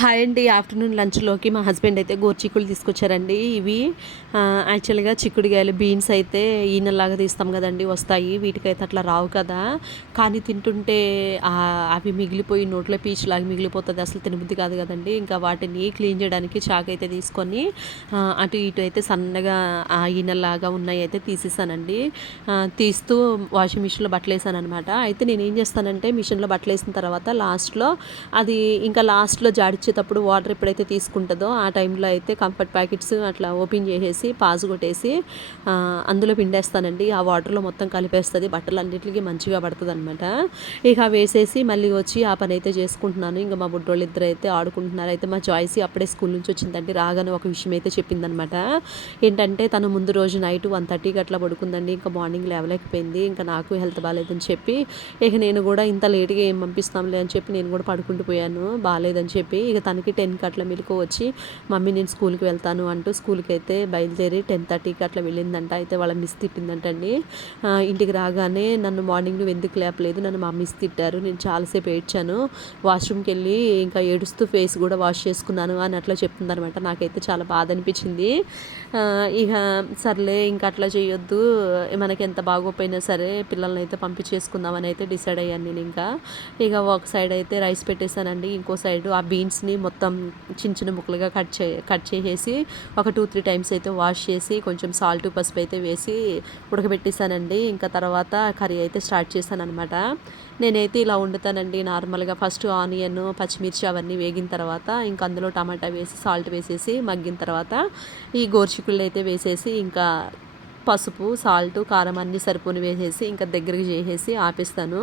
Hi అండి. Afternoon లంచ్లోకి మా husband అయితే గోర్చిక్కులు తీసుకొచ్చారండి. ఇవి యాక్చువల్గా చిక్కుడుగాయలు బీన్స్ అయితే ఈనెల్లాగా తీస్తాం కదండి వస్తాయి. వీటికైతే అట్లా రావు కదా. కానీ తింటుంటే అవి మిగిలిపోయి నోట్లో పీచులాగా మిగిలిపోతుంది. అసలు తినబుద్ధి కాదు కదండి. ఇంకా వాటిని క్లీన్ చేయడానికి చాక్ అయితే తీసుకొని అటు ఇటు అయితే సన్నగా ఆ ఈనెల్లాగా ఉన్నాయి అయితే తీసేసానండి. తీస్తూ వాషింగ్ మిషన్లో బట్టలు వేసాను అనమాట అయితే నేను ఏం చేస్తానంటే మిషన్లో బట్టలు వేసిన తర్వాత లాస్ట్లో అది ఇంకా లాస్ట్లో జాడి వచ్చేటప్పుడు వాటర్ ఎప్పుడైతే తీసుకుంటుందో ఆ టైంలో అయితే కంఫర్ట్ ప్యాకెట్స్ అట్లా ఓపెన్ చేసేసి పాజు కొట్టేసి అందులో పిండేస్తానండి. ఆ వాటర్లో మొత్తం కలిపేస్తుంది. బట్టలు అన్నిటికీ మంచిగా పడుతుంది అనమాట ఇక వేసేసి మళ్ళీ వచ్చి ఆ పని అయితే చేసుకుంటున్నాను. ఇంకా మా బుడ్డోళ్ళు ఇద్దరు అయితే ఆడుకుంటున్నారు. అయితే మా జాయిస్ అప్పుడే స్కూల్ నుంచి వచ్చిందండి. రాగానే ఒక విషయం అయితే చెప్పిందనమాట ఏంటంటే తను ముందు రోజు నైట్ వన్ థర్టీకి అట్లా పడుకుందండి. ఇంకా మార్నింగ్ లేవలేకపోయింది. ఇంకా నాకు హెల్త్ బాగాలేదని చెప్పి ఇక నేను కూడా ఇంత లేట్గా ఏం పంపిస్తాంలే అని చెప్పి నేను కూడా పడుకుంటూ పోయాను బాగాలేదని చెప్పి ఇక తనకి టెన్కి అట్లా మెలకు వచ్చి మమ్మీ నేను స్కూల్కి వెళ్తాను అంటూ స్కూల్కి అయితే బయలుదేరి టెన్ థర్టీకి అట్లా వెళ్ళిందంట. అయితే వాళ్ళ మిస్ తిట్టిందంట అండి. ఇంటికి రాగానే నన్ను మార్నింగ్ నువ్వు ఎందుకు లేపలేదు? నన్ను మా మిస్ తిట్టారు. నేను చాలాసేపు ఏడ్చాను. వాష్రూమ్కి వెళ్ళి ఇంకా ఏడుస్తూ ఫేస్ కూడా వాష్ చేసుకున్నాను అని అట్లా చెప్తుందనమాట నాకైతే చాలా బాధ అనిపించింది. ఇక సర్లే ఇంకా అట్లా చేయొద్దు. మనకి ఎంత బాగోపోయినా సరే పిల్లల్ని అయితే పంపించేసుకుందామని అయితే డిసైడ్ అయ్యాను నేను ఇంకా. ఇక ఒక సైడ్ అయితే రైస్ పెట్టేశానండి. ఇంకో సైడ్ ఆ బీన్స్ బీన్స్ని మొత్తం చిన్న చిన్న ముక్కలుగా కట్ చే కట్ చేసేసి ఒక టూ త్రీ టైమ్స్ అయితే వాష్ చేసి కొంచెం సాల్ట్ పసుపు అయితే వేసి ఉడకబెట్టేశానండి ఇంకా తర్వాత కర్రీ అయితే స్టార్ట్ చేశాను అనమాట నేనైతే ఇలా వండుతానండి నార్మల్గా. ఫస్ట్ ఆనియన్ పచ్చిమిర్చి అవన్నీ వేగిన తర్వాత ఇంకా అందులో టమాటా వేసి సాల్ట్ వేసేసి మగ్గిన తర్వాత ఈ గోర్చికుళ్ళు అయితే వేసేసి ఇంకా పసుపు సాల్ట్ కారం అన్నీ సరిపోని వేసేసి ఇంకా దగ్గరికి చేసేసి ఆపేస్తాను.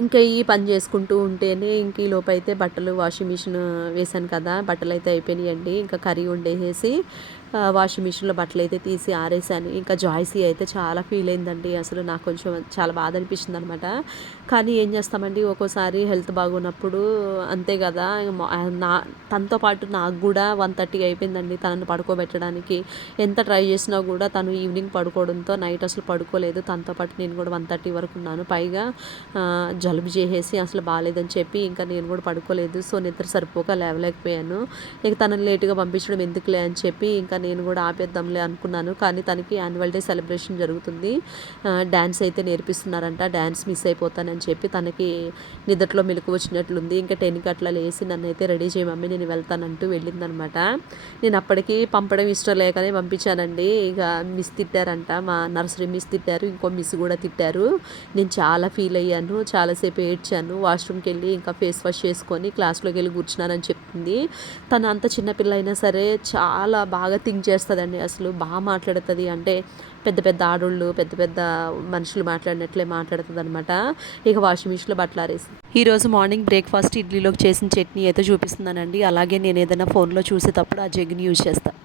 ఇంకా ఈ పని చేసుకుంటూ ఉంటేనే ఇంక ఈ లోపు అయితే బట్టలు వాషింగ్ మిషన్ వేశాను కదా బట్టలు అయితే అయిపోయినాయండి. ఇంకా కర్రీ వండేసేసి వాషింగ్ మిషన్లో బట్టలు అయితే తీసి ఆరేసాను. ఇంకా జాయ్సీ అయితే చాలా ఫీల్ అయిందండి. అసలు నాకు కొంచెం చాలా బాధ అనిపించింది అనమాట కానీ ఏం చేస్తామండి? ఒక్కోసారి హెల్త్ బాగున్నప్పుడు అంతే కదా. నా తనతో పాటు నాకు కూడా వన్ థర్టీ అయిపోయిందండి తనను పడుకోబెట్టడానికి. ఎంత ట్రై చేసినా కూడా తను ఈవినింగ్ పడుకోవడంతో నైట్ అసలు పడుకోలేదు. తనతో పాటు నేను కూడా వన్ థర్టీ వరకు ఉన్నాను. పైగా జలుబు చేసేసి అసలు బాగాలేదని చెప్పి ఇంకా నేను కూడా పడుకోలేదు. సో నిద్ర సరిపోక లేవలేకపోయాను. ఇక తనని లేటుగా పంపించడం ఎందుకులే అని చెప్పి ఇంకా నేను కూడా ఆపేద్దాంలే అనుకున్నాను. కానీ తనకి యాన్యువల్ డే సెలబ్రేషన్ జరుగుతుంది. డ్యాన్స్ అయితే నేర్పిస్తున్నారంట. డ్యాన్స్ మిస్ అయిపోతానని చెప్పి తనకి నిద్రలో మెలకు వచ్చినట్లుంది. ఇంకా టెన్కి అట్లా లేసి నన్ను అయితే రెడీ చేయ మమ్మీ నేను వెళ్తానంటూ వెళ్ళిందనమాట. నేను అప్పటికి పంపడం ఇష్టం లేకనే పంపించానండి. ఇక మిస్ తిట్టారంట. మా నర్సరీ మిస్ తిట్టారు. ఇంకో మిస్ కూడా తిట్టారు. నేను చాలా ఫీల్ అయ్యాను. చాలాసేపు ఏడ్చాను. వాష్రూమ్కి వెళ్ళి ఇంకా ఫేస్ వాష్ చేసుకొని క్లాస్లోకి వెళ్ళి కూర్చున్నానని చెప్తుంది తను అంత చిన్నపిల్ల అయినా సరే చాలా బాగా థింక్ చేస్తుందండి అసలు. బాగా మాట్లాడుతుంది. అంటే పెద్ద పెద్ద ఆడోళ్ళు పెద్ద పెద్ద మనుషులు మాట్లాడినట్లే మాట్లాడుతుంది అనమాట ఇక వాషింగ్ మిషన్లో బట్టలు ఆరేసి. ఈరోజు మార్నింగ్ బ్రేక్ఫాస్ట్ ఇడ్లీలోకి చేసిన చట్నీ అయితే చూపిస్తున్నానండి. అలాగే నేను ఏదైనా ఫోన్లో చూసేటప్పుడు ఆ జగ్ని యూజ్ చేస్తాను